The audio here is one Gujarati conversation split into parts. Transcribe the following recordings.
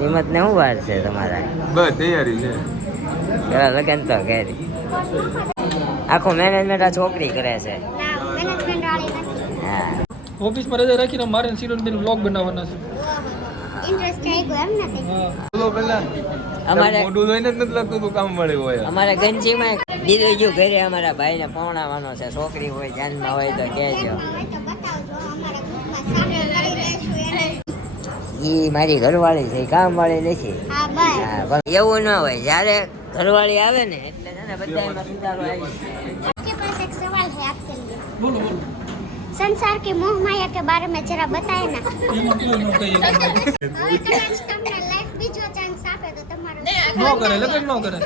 શ્રીમત ને શું વાર છે તમારા? બસ તૈયારી છે. પેલા લગન તો કરી આખું મેનેજમેન્ટ આ છોકરી કરે છે. હા ઓફિસમાં રજા રાખીને મારે સિરોન બેન વ્લોગ બનાવવાના છે. ઇન્ટરેસ્ટ થઈ ગયો એમ નથી. બોલો પેલા અમારે મોઢું જોઈને જ નથી લાગતું તું કામ મળે હોય. અમારા ગંજીમાં બીજું જો ઘરે અમારા ભાઈને પહોંચાડવાનો છે. છોકરી હોય ધ્યાનમાં હોય તો કહેજો. ઈ મારી ઘરવાળી છે, કામ વાળી નથી. હા બસ. હા, પણ એવું ન હોય. જ્યારે ઘરવાળી આવે ને એટલે છે ને બધા એમાં સુધારો આવી आपके पास एक सवाल है आपके लिए। બોલો બોલો. संसार के मोह माया के बारे में जरा बताए ना। એમાં કેવું ન કહીએ. હવે કદાચ તમને લાઈફ બીજો ચાન્સ આપે તો તમારો ન કરે લગન ન કરે.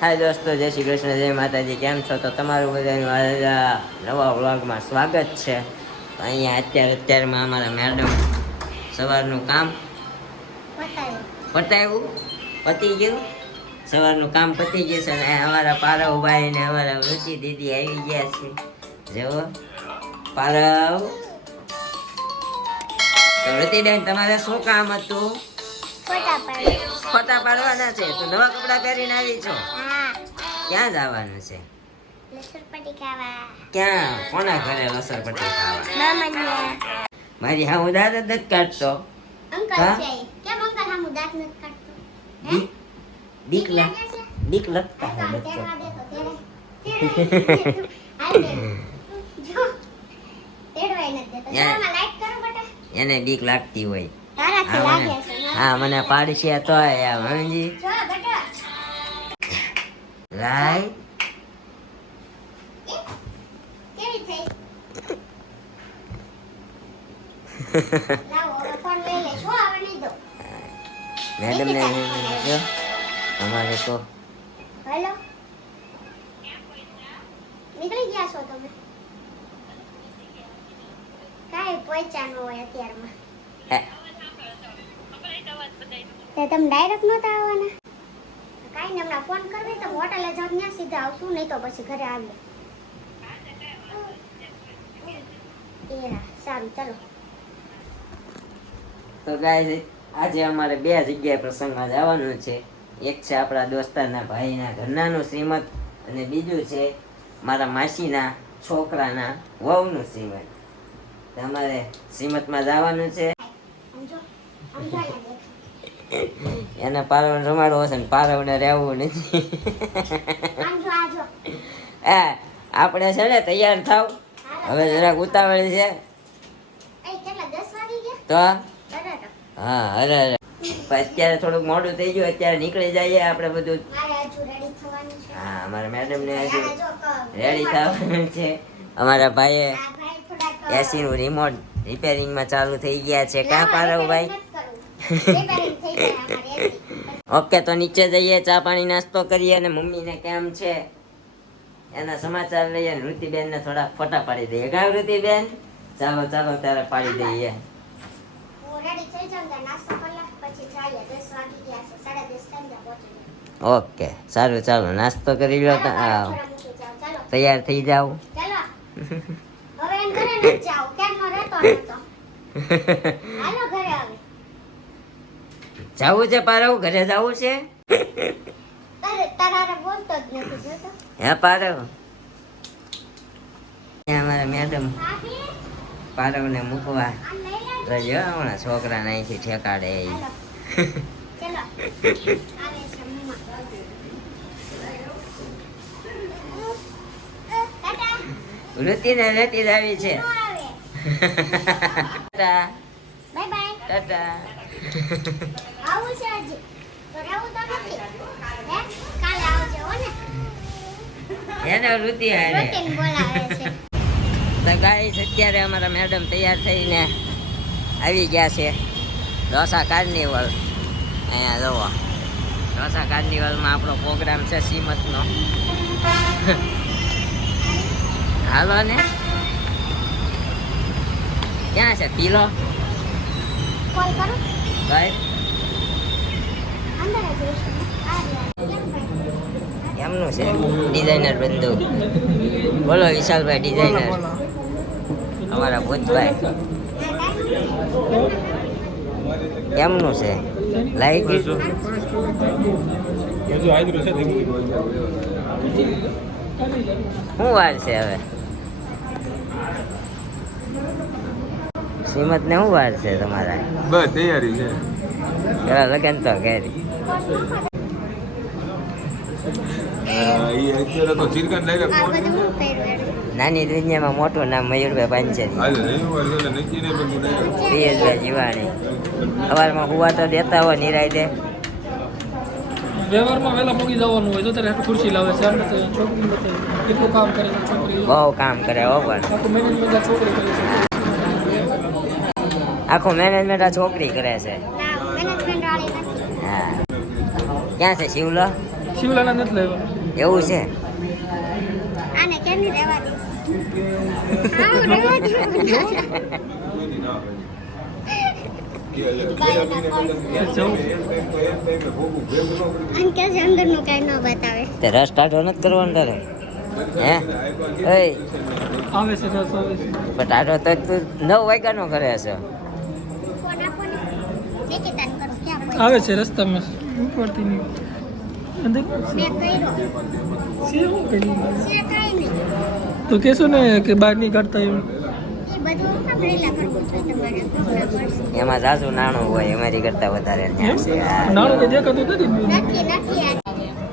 હાય દોસ્તો, જય શ્રી કૃષ્ણ, જય માતાજી. કેમ છો? તો તમારું બધાનું આ નવા વ્લોગમાં સ્વાગત છે. તો અહીંયા અત્યારમાં અમારા મેડમ સવારનું કામ बताओ। પતી ગયું. સવારનું કામ પતી ગયું છે ને અમારા પારવભાઈ ને અમારા રુચિ દીદી આવી ગયા છે. જુઓ પારવ. તો રુચિબેન, તમારે શું કામ હતું? फोटा पाड़ो। ફોટા પાડવાના છે. તો નવા કપડા પહેરીને આવી છો? हाँ। ક્યાં જવાનું છે? लसर पट्टी खावा। ક્યાં? કોના ઘરે લસરપટ્ટી ખાવા? मामा ने। મારી હા હું દાદા જ કાઢતો. अंकल हाँ? से। क्या अंकल हम दांत न काटतो? બીક બીક लागे से? બીક लगता है तो बच्चों तेरा दे तो तेरे। हाय दे। जो तेड़वाई न दे तो यार। जरा लाइट करो बेटा। એને બીક લાગતી હોય. तारा से હા लागे મને से। હા મને પાડશે તો સમજી जो बेटा। રાય. કેવી થઈ? લાવો હવે ફોન લઈ લે. શું આવે નહીં દો. મેડમ ને જો અમારે તો હેલો. નીકળી ગયા છો તમે? કાંઈ પહોંચ્યા ન હોય અત્યારમાં. હે, તે તમે ડાયરેક્ટ નહોતા આવવાના? કાંઈ નહીં, હમણાં ફોન કરવી તો હોટલે જાવ ત્યાં સીધા આવશું, નહીં તો પછી ઘરે આવીએ. એ હા, સારું ચલો. તો ગાઈસ આજે અમારે બે જગ્યાએ પ્રસંગમાં જવાનું છે. એક છે આપણા દોસ્તારના ભાઈના ઘરનાનું શ્રીમત અને બીજું છે મારા માસીના છોકરાના વહુનું શ્રીમત. તો અમારે શ્રીમતમાં જવાનું છે. સમજો સમજો ને દેખ. એને પારવને રમાડવો છે ને પારવને રહેવું નથી. સમજો આજો. આપણે છે ને તૈયાર થાવ. હવે જરાક ઉતાવળ છે એ કેટલા 10 વાગી ગયા? તો બરાબર. હા અરે અરે પણ અત્યારે થોડુંક મોડું થઈ ગયું. અત્યારે નીકળી જઈએ આપણે બધું. મારે હજુ રેડી થવાનું છે. હા અમારા મેડમ ને હજુ આ જો રેડી થવાનું છે. અમારા ભાઈએ આ ભાઈ થોડાક એસી નું રિમોટ રિપેરિંગમાં ચાલુ થઈ ગયા છે. કાં પારવ ભાઈ? રિપેરિંગ થઈ જાય અમારી એસી. ઓકે, તો નીચે જઈએ, ચા પાણી નાસ્તો કરીએ અને મમ્મીને કેમ છે એના સમાચાર લઈએ અને ઋતિબેન ને થોડા ફોટા પાડી દઈએ. ગાવ ઋતિબેન, ચાલો ચાલો ત્યારે પાડી દઈએ. હું રેડી થઈ જાઉં તો નાસ્તો કરી લે, પછી જઈએ. 10 વાગી ગયા છે, 10:30 ટાઈમ પહોંચી જાય. ઓકે સારું, ચાલો નાસ્તો કરી લો. થોડા મૂકી જાઓ. ચાલો તૈયાર થઈ જાવ. ચાલો. હવે એમ ઘરે નથી જાવ, ક્યારનો રહેતો નતો. હાલો ઘરે આવે. જાવું છે પારવ? ઘરે જાવું છે? તારા બોલતો જ નથી જોતો. હે પારવ? અમારા મેડમ ભાભી, પારવને મૂકવા આ લઈ લે. તો જો હમણાં છોકરાને અહીંથી ઠેકાડે. હાલો. ચલો. આવે છે મમ્મા. ટાટા. ઋતિને લેતી જ આવી છે. નો આવે. Tata bye bye. ટાટા. આવું છે હજી. તો રહેવું તો નથી. હે? કાલે આવજો હો ને. એને ઋતિ હારે. રૂટીન બોલાવે છે. તો ગાઈસ અત્યારે અમારા મેડમ તૈયાર થઈને આવી ગયા છે ઢોસા કાર્નિવલ. અહીંયા જુઓ, ઢોસા કાર્નિવલમાં આપણો પ્રોગ્રામ છે શ્રીમતનો. હાલો ને. ક્યાં છે પીલો? કોલ કરું. ભાઈ અંદર જ રહીશું. આ રહ્યા. એમનું છે ડિઝાઇનર બંધુ. બોલો વિશાલભાઈ ડિઝાઇનર, અમારા ભૂતભાઈ. કેમનું છે લાઈક હજુ આદરું છે શું વાર છે હવે શ્રીમત ને શું વાર છે તમારા બસ તૈયારી છે પેલા લગન તો ઘેરી ઈ અત્યારે તો ચિરકાન લઈ લે આ બધું હું પહેરવાનું નાની દુનિયામાં મોટું નામ મયુરભાઈ પાંચેરી આજે રવિવાર છે એટલે નક્કી નહીં બધું લઈ લે. પિયુષભાઈ જીવાણી સવારમાં હુવા તો દેતા હોય નિરાય દે વ્યવહારમાં વહેલા મૂકી જવાનું હોય તો ત્યારે હાટુ ખુરશી લાવે છે આપણે તો છોકરી બતાવી કેટલું કામ કરે છે છોકરી બહુ કામ કરે હો પણ આખું મેનેજમેન્ટ આ છોકરી કરે છે આખું મેનેજમેન્ટ આ છોકરી કરે છે ના મેનેજમેન્ટ વાળી નથી હા ક્યાં છે શિવલો શિવલાના નથી લેવા એવું છે આને કેમની રહેવા દે આવું રહેવા દે આને કે છે અંદરનું કાંઈ ન બતાવે તે રસ ટાઢો નથી કરવાનો તારે હે ઓય આવે છે રસ આવે છે પણ ટાઢો તો તું 9 વાગ્યાનો કરે છે ફોન આપો ને નિકિતાને કરું ક્યાં પડ્યો? આવે છે રસ્તામાં ઉપરથી નહીં અંદર મેં કર્યો છે શું કર્યું છે કાંઈ નહીં તો કહેશો ને કે બહાર નહીં કાઢતા એવું એ બધું સાંભળેલા કરવું જોઈએ તમારે ખબર પડશે એમાં સાસુ નાણું હોય અમારી કરતા વધારે ત્યાં છે હા. નાણું તો દેખાતું નથી નથી નથી આ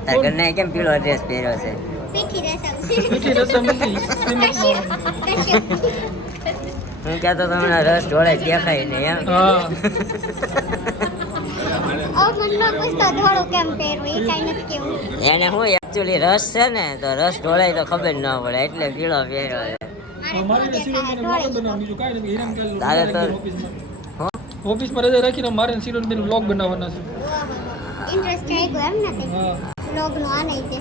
તાર ઘરને કેમ પીળો ડ્રેસ પહેર્યો છે પીઠી રસમ મીઠી રસમ નથી કશ્યપ હું કહેતો તમને રસ ઢોળે દેખાય નહીં એમ હા મને ન પૂછતો ધોળું કેમ પહેરવું એ કાંઈ નથી કેવું એને હું એકચ્યુઅલી રસ છે ને તો રસ ઢોળાય તો ખબર ન પડે એટલે પીળો પહેર્યો છે મારે સિરોન મને વ્લોગ બનાવવાનું બીજું કાંઈ નથી હિરામ તારે તો હો? ઓફિસમાં રજા રાખીને મારે સિરોન બેન વ્લોગ બનાવવાના છે ઇન્ટરેસ્ટ થઈ ગયો એમ નથી હા લોગનો આ નહીં તે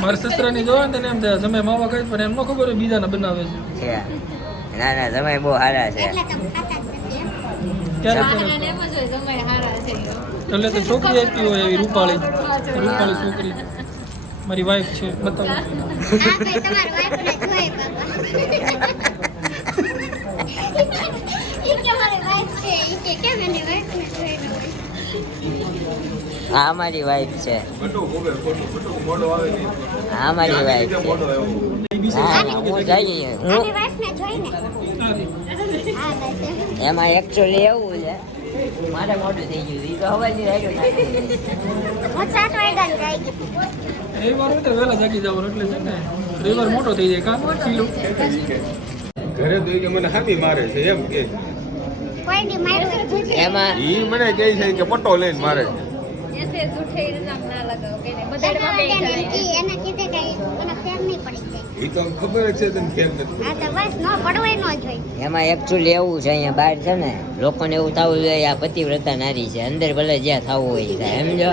મારા સસરાની જોવા ને એમ થાય તમે માવા ખાઈ પણ એમ ન ખબર હોય બીજાના બનાવે છે છે ના ના સમય બહુ સારા છે એટલે તમે ખાતા જ નથી એમ ક્યારેક એટલે તો છોકરી આપી હોય એવી રૂપાળી છોકરી મારી વાઈફ છે બતાવો હા ભાઈ તમારા વાઈફને જોઈ બાબા ઈ કે મારી વાઈફ છે ઈ કે કેમ એની વાઈફને જોઈ ન હોય આ અમારી વાઈફ છે બટુક ઉભે, બટુક મોઢો આવે નહીં. આ અમારી વાઈફ છે મોઢો આવ્યો. હા ના, હું જઈ હું આની વાઈફને જોઈને હા બસ એમાં એકચ્યુઅલી એવું છે મારે મોટું થઈ ગયું ઈ તો હવે જ રાખ્યું નથી હું 7 વાગ્યાની જાય ગઈ રવિવાર હોય તો વહેલા જાગી જવાનું એટલે છે ને રવિવાર મોટો થઈ જાય કામ કિલો ઘરે તો ઈ કે મને હામી મારે છે એમ કે કોઈ દી માર્યું નથી એમાં ઈ મને કહે છે કે પટ્ટો લઈને મારે છે. એને કીધે કે મને ફેર નહીં પડી જાય ઈ તો ખબર જ છે તને કેમ નથી. હા તો બસ ન પડવાય ન જોઈએ એમાં એકચ્યુઅલી એવું છે અહીંયા બહાર છે ને લોકોને એવું થવું જોઈએ આ પતિવ્રતા નારી છે અંદર ભલે જ્યાં થવું હોય એ થાય સમજો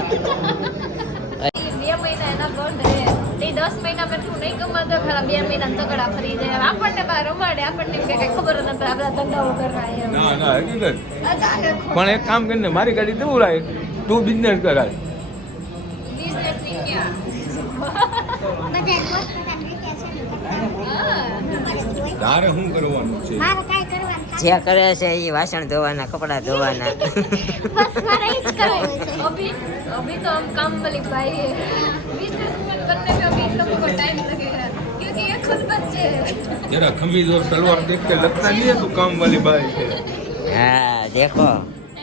2 મહિના એના ગોંડ રહે તે 10 મહિનામાં એટલું નહીં કમાતો ખરા 2 મહિના તગડા ફરી જાય આપણને બહાર રમાડે આપણને એમ કે કઈ ખબર જ નથી આપણા ધંધાઓ કરવા એમ ના ના હકીકત અચાનક પણ એક કામ કરીને મારી ગાડી તું લાય તું બિઝનેસ કરાય બિઝનેસ ની ક્યાં બધા દોસ્ત પોતાને રીતે છે ને કરતા તારે શું કરવાનું છે મારે કાંઈ કરવાનું થાય જે કરે છે એ વાસણ ધોવાના કપડાં ધોવાના બસ મારે ઈ જ કરવાનું છે अभी अभी तो हम काम वाली भाई है बिजनेसमैन बनने में अभी इन लोगों को टाइम लगेगा क्योंकि ये खुद बच्चे हैं तेरा खमीज और सलवार देख के लगता नहीं है तू काम वाली बाई है હા દેખો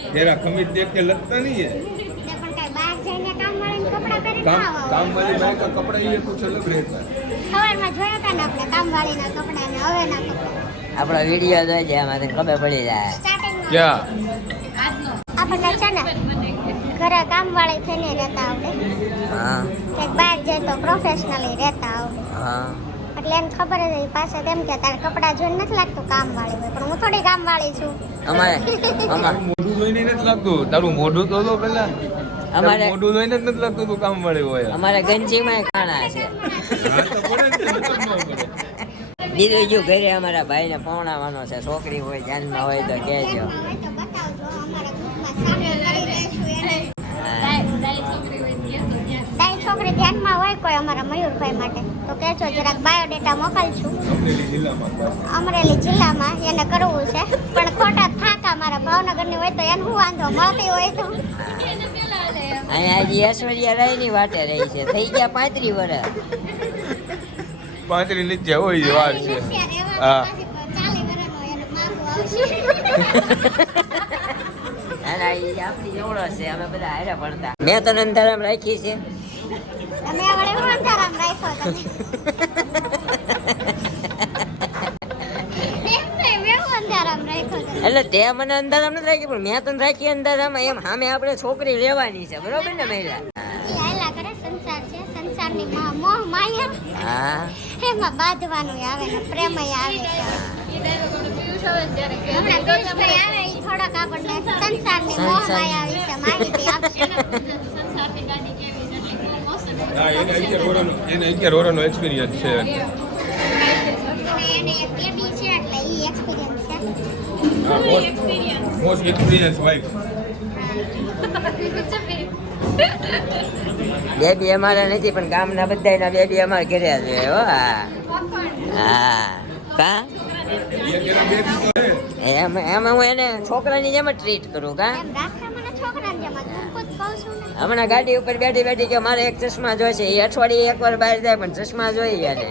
तेरा खमीज देख के लगता नहीं है એટલે પણ કાંઈ બહાર જઈને કામવાળાને કપડાં પહેરીને काम ના આવો. काम वाली बाई का कपड़ा ये कुछ अलग रहता है સવારમાં જોયા હતા ને આપણે કામવાળીના કપડાં ને હવેના કપડાં આપણો વિડીયો જોઈ જાય એમાં તને ખબર પડી જાય સ્ટાર્ટિંગમાં क्या આપણને છે ને ઘરે કામવાળી થઈને રહેતા આવડે હા કંઈક બહાર જાય તો પ્રોફેશનલી રહેતા આવડે હા એટલે એને ખબર જ હોય પાછા તેમ કે તારે કપડાં જોઈને નથી લાગતું કામવાળી હોય પણ હું થોડી કામવાળી છું અમારે અમારે મોઢું જોઈને નથી લાગતું તારું મોઢું તો જો પેલા અમારે તારું મોઢું જોઈને જ નથી લાગતું તું કામ વાળી હોય અમારે ગંજીમાં કાણા છે હા, તો પડે જ ને, નકર ન પડે. બીજું જો ઘરે અમારા ભાઈને પૌણાવાનો છે છોકરી હોય ધ્યાનમાં હોય તો કહેજો ધ્યાનમાં હોય તો બતાવજો અમારા ગ્રુપમાં સામેલ કરી દઈશું એને હા. दाई छोकरी हुई थी तो क्या દાઈ છોકરી ધ્યાનમાં હોય કોઈ અમારા મયુરભાઈ માટે તો કહેજો જરાક બાયોડેટા મોકલશું. અમરેલી જિલ્લામાં અમરેલી જિલ્લામાં એને કરવું છે, પણ ખોટા થાકા મારા ભાવનગરની હોય તો એને શું વાંધો, મળતી હોય તો. એને પેલા લે અહીંયા હજી ઐશ્વર્યા રાયની વાટે રહી છે, થઈ ગયા 35 વર્ષ. 35 નીચે હોય છે વાર છે. હા. હા. 40 વર્ષનો એને માગું આવશે. ના, ઈ આપણી એવડો છે, અમે બધા હારે ભણતા. મેં તો અંધારામ રાખી છે. તમે વડે હું અંધારામ રાખ્યો તમે. મેં અંધારામ રાખ્યો તમે. એટલે તે મને અંધારામ નથી રાખી, પણ મેં તને રાખી અંધારામાં. એમ સામે આપણે છોકરી લેવાની છે, બરોબર ને મહિલા? ઈ હાયલા કરે, સંસાર છે, સંસારની મોહ માયા હા, એમાં બાંધવાનું આવે ને પ્રેમય આવે છે. એ ડાયલોગ આપણે પિયુષ આવે ને ત્યારે કે હમણાં પિયુષભાઈ આવે ઈ થોડાક આપણને સંસારની મોહ માયા વિશે માહિતી આપશે. સંસારની ગાડી કેવી છે એટલે બહુ મસ્ત છે. હા, એને 11 વર્ષનો એક્સપિરિયન્સ છે. અને એને એક બેબી છે એટલે ઈ એક્સપિરિયન્સ છે. હા, મોસ્ટ એક્સપિરિયન્સ વાઇફ. બેબી અમારા નથી, પણ ગામના બધાયના બેબી અમારે ઘરે છે. હો હા, કા એમ હું એને છોકરાની જેમ જ ટ્રીટ કરું. કા એમ રાખા મને છોકરાને જેમ જ હું ખુદ કહું છું ને. હમણાં ગાડી ઉપર બેઠી બેઠી કે મારે એક ચશ્મા જોઈશે. એ અઠવાડિયે એકવાર બહાર જાય, પણ ચશ્મા જોઈએ એને.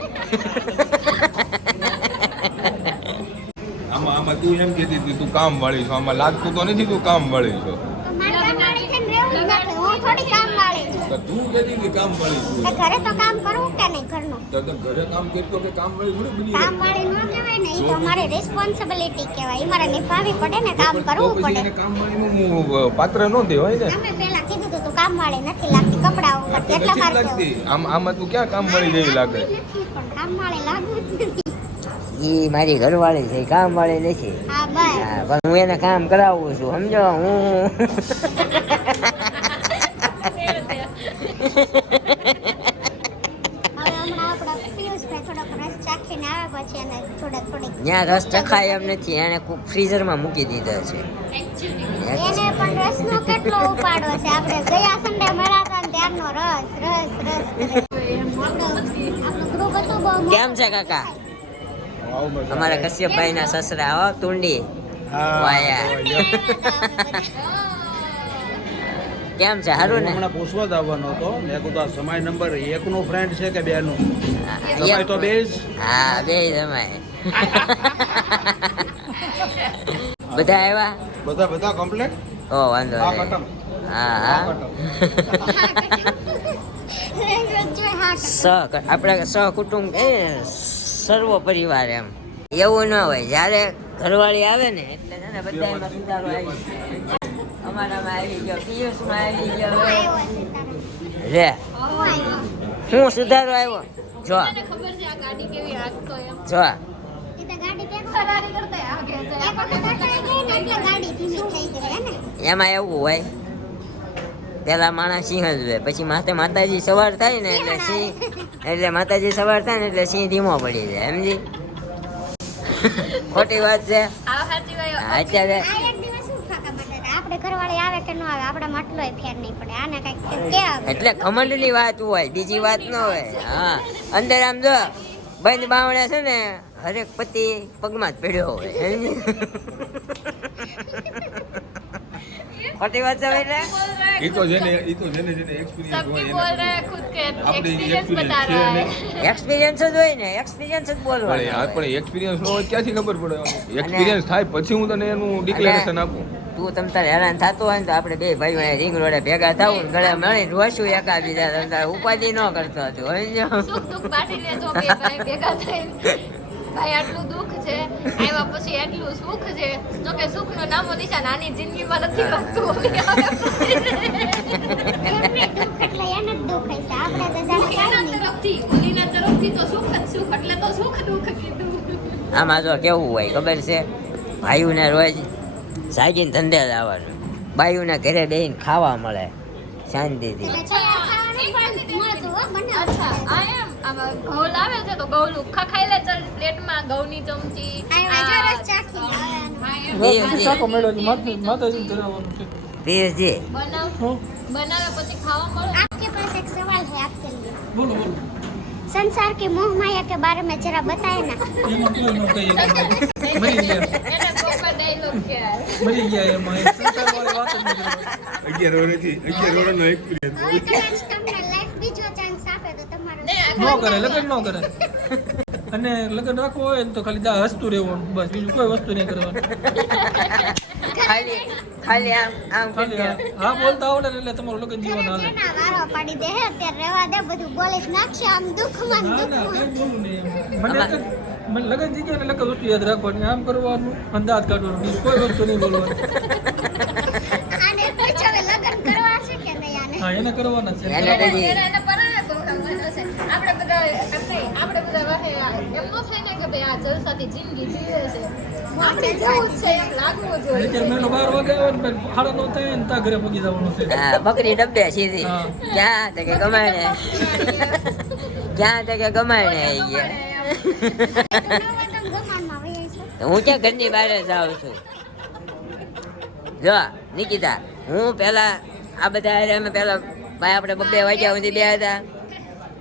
આમાં તું એમ કહેતી હતી તું કામ વાળી છો, આમાં લાગતું તો નથી તું કામ વાળી છો. તો મારે કામવાળી થઈને રહેવું જ નથી. હું થોડી કામવાળી છું. તો તું કહેતી હતી કામ વાળી છું. તો ઘરે તો કામ કરવું કે નહીં ઘરનું? તો ઘરે કામ કરતો કે કામ વાળી થોડી બની કામવાળી ન કહેવાય ને, ઈ તો મારી રિસ્પોન્સિબિલિટી કહેવાય. ઈ મારે નિભાવવી પડે ને, કામ કરવું પછી પડે. એને કામ વાળીનું પાત્ર ન દેવાય ને. અમે પેલા કીધું તું કામવાળી નથી લાગતી કપડા ઉપર, કેટલા નથી વાર લાગતી. આમાં તું ક્યાં કામ વાળી જેવી લાગે? નથી, પણ કામવાળી લાગુ જ નથી. ઈ મારી ઘરવાળી છે, કામ વાળી નથી. હા બસ. હા, પણ હું એને કામ કરાવું છું, સમજો. હું હવે હમણાં આપણા પિયુષભાઈ થોડોક રસ ચાખીને આવે પછી એને થોડીક ત્યાં રસ ચખાય એમ નથી, એને ફ્રીઝરમાં મૂકી દીધા છે. એને પણ રસનો કેટલો ઉપાડો છે. આપણે ગયા સન્ડે મળ્યા હતા ને ત્યારનો રસ રસ રસ આપણું ગ્રુપ હતું બહુ મોટું. કેમ છે કાકા? અમારા કશ્યપભાઈ ના સસરા હો, તુંડી વાયા. કેમ છે? હારું ને? હમણાં પૂછવા જ આવવાનો હતો. મેં કીધું આ સમય નંબર 1 નો ફ્રેન્ડ છે કે 2 નો? સમય તો 2 જ. હા, બે સમય. બધા આવ્યા? બધા કમ્પ્લીટ. ઓ વાંધો હા નહીં. કટમ. હા હા. આપણે સહકુટુંબ સર્વ પરિવાર એમ એવું ન હોય. જ્યારે ઘરવાળી આવે ને એટલે છે ને બધામાં સુધારો આવી જાય. અમારામાં આવી ગયો, પિયુષમાં આવી ગયો. રે હું સુધારો આવ્યો જો મને ખબર છે આ ગાડી કેવી હાંકતો એમ. જો. ફરારી કરતા આગે છે. એમાં એવું હોય, પેલા માણસ સિંહ જ હોય, પછી માતાજી સવાર થાય ને એટલે સિંહ, એટલે માતાજી સવાર થાય ને એટલે સિંહ ધીમો પડી જાય. સમજી? ખોટી વાત છે. આ સાચી વાત. અત્યારે આપણે ઘરવાળી આવે કે ન આવે આપણા માટલોય ફેર નહીં પડે. આને કઈક કે આવે એટલે ઘમંડની વાત હોય, બીજી વાત ન હોય. હા, અંદર આમ જો બંધ બાવણા છે ને હરેક પતિ પગમાં જ પડ્યો હોય. સમજી? ખોટી વાત છે એટલે એ તો જેને એક્સપિરિયન્સ सबकी હોય बोल એને रहा है खुद के આપણે एक्सपीरियंस experience बता છે रहा ને. है. એક્સપિરિયન્સ જ હોય ને, એક્સપિરિયન્સ જ બોલવાનું હોય. પણ એક્સપિરિયન્સ નો હોય ક્યાંથી ખબર પડે? એક્સપિરિયન્સ થાય પછી હું તને એનું ડિક્લેરેશન આપું. તું તમ તારે હેરાન થતું હોય ને તો આપણે બે ભાઈઓ અહીંયા રિંગ રોડે ભેગા થવું ને ગળે મળીને રોશું એકાબીજા. તમ તારે ઉપાધિ ન કરતો હતો. સમજો? સુખ દુઃખ બાટીને જો બે ભાઈ ભેગા થઈને ભાઈ આટલું દુઃખ છે આવ્યા પછી એટલું સુખ છે. જો કે સુખનો નામો નિશાન આની જિંદગીમાં નથી વધતું. એમને દુઃખ એટલે એને જ દુઃખ હશે. આપણે તો જાણે એના કાંઈ નહીં. તરફથી ઓલીના તરફથી તો સુખ જ સુખ એટલે તો સુખ દુઃખ કીધું. આમાં જો કેવું હોય ખબર છે, ભાઈઓને રોજ જાગીને ધંધે જવાનું, બાઈઓને ઘરે બેસીને ખાવા મળે શાંતિથી. એટલે છોકરા ખાવાનું પણ મળતું હો, બનાવતું. અચ્છા આ એમ આમાં ઘઉં લાવે છે તો ઘઉંનું ખાઈ લે ચાલ પ્લેટમાં ઘઉંની ચમચી. આ જો રસ ચાખી આવે. હા, એમ. પિયુષજી, શાકો મળ્યો છે, માતાજીને ધરાવવાનું છે. પિયુષજી, બનાવે પછી ખાવા મળે. आपके पास एक सवाल है आपके लिए. બોલો બોલો. संसार की मोह माया के बारे में जरा बताए ना। એમાં કોઈ ન કહીએ મરી ગયા એના પપ્પા ડાયલોગ કહેવાય. મરી ગયા એમાં એ સંસારવાળી વાત જ નથી કરવાની. 11 વર્ષનો એક્સપિરિયન્સ હવે કદાચ તમને લાઈફ બીજો ચાન્સ આપે તો તમારો ન કરે લગ્ન ન કરે અને લગ્ન રાખવું હોય ને તો ખાલી હસતું રહેવાનું બસ બીજું કોઈ વસ્તુ નહીં કરવાની ખાલી આમ ખાલી હા બોલતા આવડે ને એટલે તમારું લગ્ન જીવન હાલે ના વારો પાડી દે હે અત્યારે રહેવા દે બધું બોલી જ નાખશે આમ દુઃખમાં ને ના ના દુઃખમાં. કઈ બોલું નહીં એમ. મને લગ્ન જીગ્યા ને લગ્ન વસ્તુ યાદ રાખવાની આમ કરવાનું અંદાજ કાઢવાનું બીજું કોઈ વસ્તુ નહીં બોલવાની આને પૂછો હવે લગ્ન કરવા છે કે નહીં આને? હા એને કરવાના છે એને કદી એને પરાણે ભોગવવાનો છે. આપણે બધા વાહે એમ નો થાય ને કે ભાઈ આ જલસાથી જિંદગી જીવે છે. આપણે જેવું જ છે એમ લાગવું જોઈએ. અત્યારે મેનો 12 વાગે આવે ને પછી સાડા 9 થાય ને ત્યાં ઘરે પગી જવાનું છે હા, બકરી ડબ્બે સીધી હા. ક્યાં તો કે ગમાણે ક્યાં તો કે ગમાણે આવી ગયા ગમાનમાં વહી છે. તો હું ક્યાં ઘરની બહાર જાઉં છું જો નિકિતા હું પેલા આ બધા હારે અમે પેલા ભાઈ આપણે 2 વાગ્યા સુધી બે હતા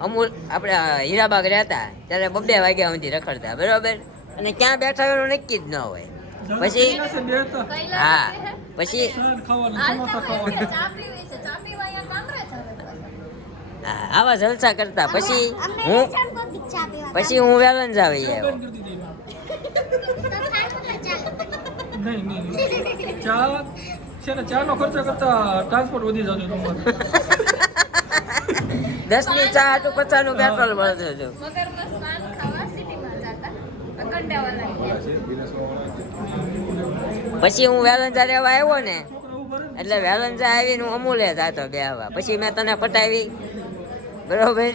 અમૂલ આપણે હીરાબાગ રહેતા ત્યારે 2 વાગ્યા સુધી રખડતા બરોબર અને ક્યાં બેઠા હોય એનું નક્કી જ ન હોય પછી બે હતા હા પછી શાક ખાવાનું હાલ સમોસા તો ખાવાના ચા પીવી છે. ચા પીવા અહીંયા ગામડે જ આવે પાછા. હા, આવા જલસા કરતા પછી અમને હું વેચાણ કોઈ બી ચા પીવા પછી હું વેલન જ આવી આવ્યો બંધ કરી દીધી તો થાય તો ચાલે. નહીં ચા છે ને ચાનો ખર્ચો કરતા ટ્રાન્સપોર્ટ વધી જતો તમારે 10ની ચા હતું 50 નું પેટ્રોલ મળતું હતું મગરમચ્છ પાન ખાવા સિટીમાં જતા. કંડાવાલા પછી હું વેલંજા રહેવા આવ્યો ને એટલે વેલંજા આવીને હું અમૂલે જતો બે હવા પછી મેં તને પટાવી બરોબર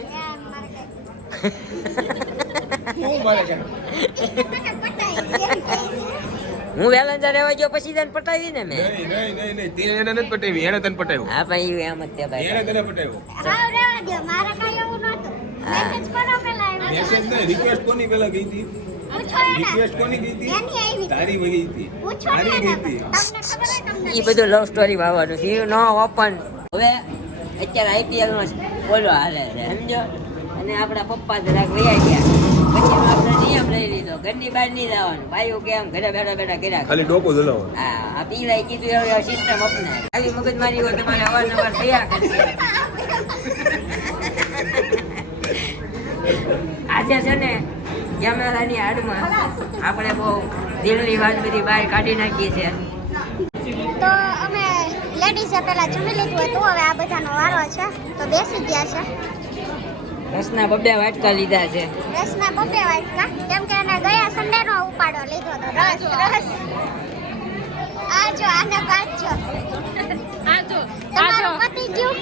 હું વેલંજા રહેવા ગયો પછી તને પટાવી ને મેં નહીં તે એને નથી પટાવી એને તને પટાવ્યું હા ભાઈ એમ જ તે એને ભાઈ તને પટાવ્યું હાવ રહેવા દ્યો, મારે કાંઈ એવું નહોતું. મેસેજ કરો પેલા એમ. મેસેજ નહીં રિક્વેસ્ટ કોની પેલા ગઈ હતી પૂછો એને. રિક્વેસ્ટ કોની ગઈ હતી એની આવી. તારી વગી હતી પૂછો તારી એને. ગઈ હતી તમને ખબર હોય તમને. એ બધું લવ સ્ટોરી વાવવાનું છે નો ઓપન હવે અત્યારે આઈપીએલ નો બોલો હાલે છે સમજો અને આપણા પપ્પા જરાક વયા ગયા પછી આપણે નિયમ લઈ લીધો ઘરની બહાર નહીં જવાનું ભાઈઓ કેમ ઘરે બેઠા બેઠા કર્યા ખાલી ડોકો દલાવો હા આ પીવાય કીધું હવે સિસ્ટમ અપનાય આવી મગજમારી હોય તમારે અવારનવાર થયા કરશે આજે છે ને કેમેરાની આડમાં આપણે બહુ દિલની વાત બધી બહાર કાઢી નાખી છે તો અમે લેડીઝે પેલા જમી લીધું હતું હવે આ બધાનો વારો છે તો બેસી ગયા છે રસના 2 વાટકા લીધા છે રસના 2 વાટકા કેમ કે એને ગયા સન્ડે નો ઉપાડો લીધો તો રસ આજો આને પાછો તમારું પતી ગયું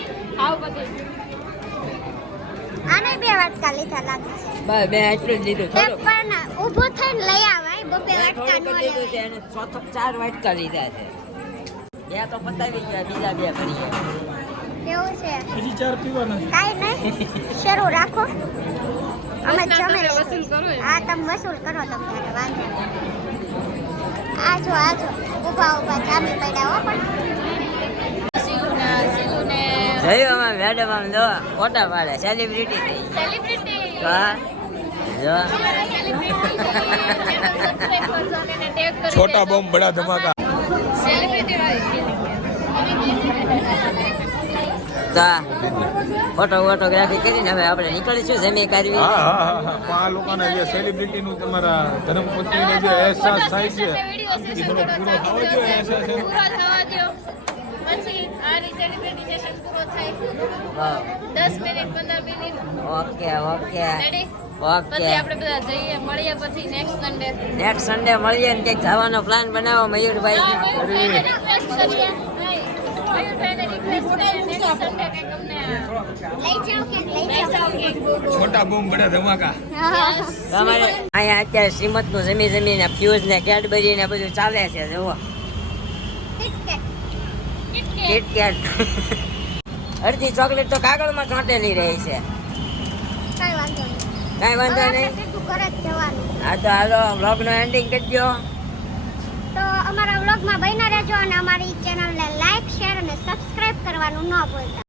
આને 2 વાટકા લીધા લાગે છે બસ બે એટલું જ લીધું એક થોડું પણ ઊભું થઈને લઈ આવાય 2 વાટકા થોડુંક નો જ લીધું છે અને 4 વાટકા લીધા છે બે તો પતાવી ગયા બીજા 2 કરી કેવું છે હજી 4 પીવાના છે કાઈ નહીં શરૂ રાખો અમે જમે હા તમે વસૂલ કરો તમારે વાંધો નહીં. આજો ઊભા જામી પડ્યા હો પણ સિલુને જોયું આમાં મેડમ આમ જો ફોટા પાડે સેલિબ્રિટી થઈ સેલિબ્રિટી હા જો છોટા બોમ્બ બડા ધમાકા ફોટોગ્રાફી કરીને હવે આપણે નીકળીશું જમી કરવી હા હા હા હા પણ આ લોકોના જે સેલિબ્રિટી નું તમારા ધર્મપત્નીને જે અહેસાસ થાય છે એ થોડો પૂરો થવો જોઈએ અહેસાસ એમ. પૂરો થવા દો પછી આની સેલિબ્રિટી પૂરો થાય વાહ. 10 minute 15 minute okay okay ready okay પછી આપણે બધા જઈએ મળીએ પછી નેક્સ્ટ સન્ડે નેક્સ્ટ સન્ડે મળીએ ને કંઈક જવાનો પ્લાન બનાવો મયુરભાઈ રિક્વેસ્ટ કરીએ મયુરભાઈને રિક્વેસ્ટ કરીએ નેક્સ્ટ સન્ડે કંઈક અમને લઈ જાઓ કે છોટા બોમ્બ બડા ધમાકા તમારે અહીંયા અત્યારે શ્રીમતનું જમી જમીને ફ્યુઝ ને કેડબરી ને બધું ચાલે છે જુઓ કિટકેટ અડધી ચોકલેટ તો કાગળમાં ચોંટેલી રહી છે કાઈ વાંધો નહીં કાંઈ વાંધો હવે નહીં આપણે સીધું ઘરે જ જવાનું હા તો હાલો વ્લોગનો એન્ડિંગ કરજો તો અમારા વ્લોગમાં બન્યા રહેજો અને અમારી ચેનલને લાઈક શેર અને સબસ્ક્રાઇબ કરવાનું ન ભૂલતા